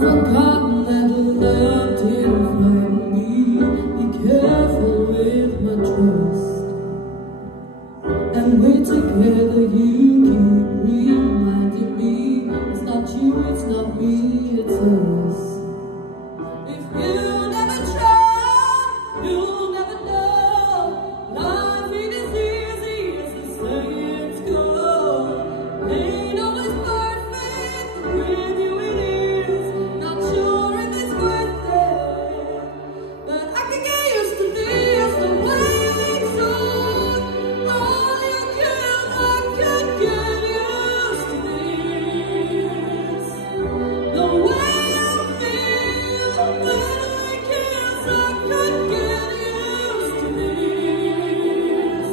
forgotten that love didn't find me. Be careful with my trust, and we're together. You keep reminding me it's not you, it's not me, it's us. If you never try, you'll never know. Life ain't as easy as they say it's gonna. Ain't always perfect, with you it is. Not sure if it's worth it, but I can get used to this. The way we talk, all you kill, I could get used to this. The way I feel, the better we kiss, I could get used to this.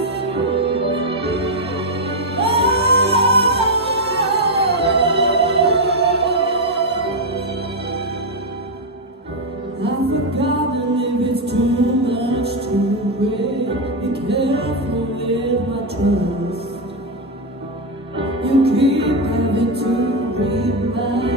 I've forgotten if it's too much to break. Be careful with my trust. You keep having to remind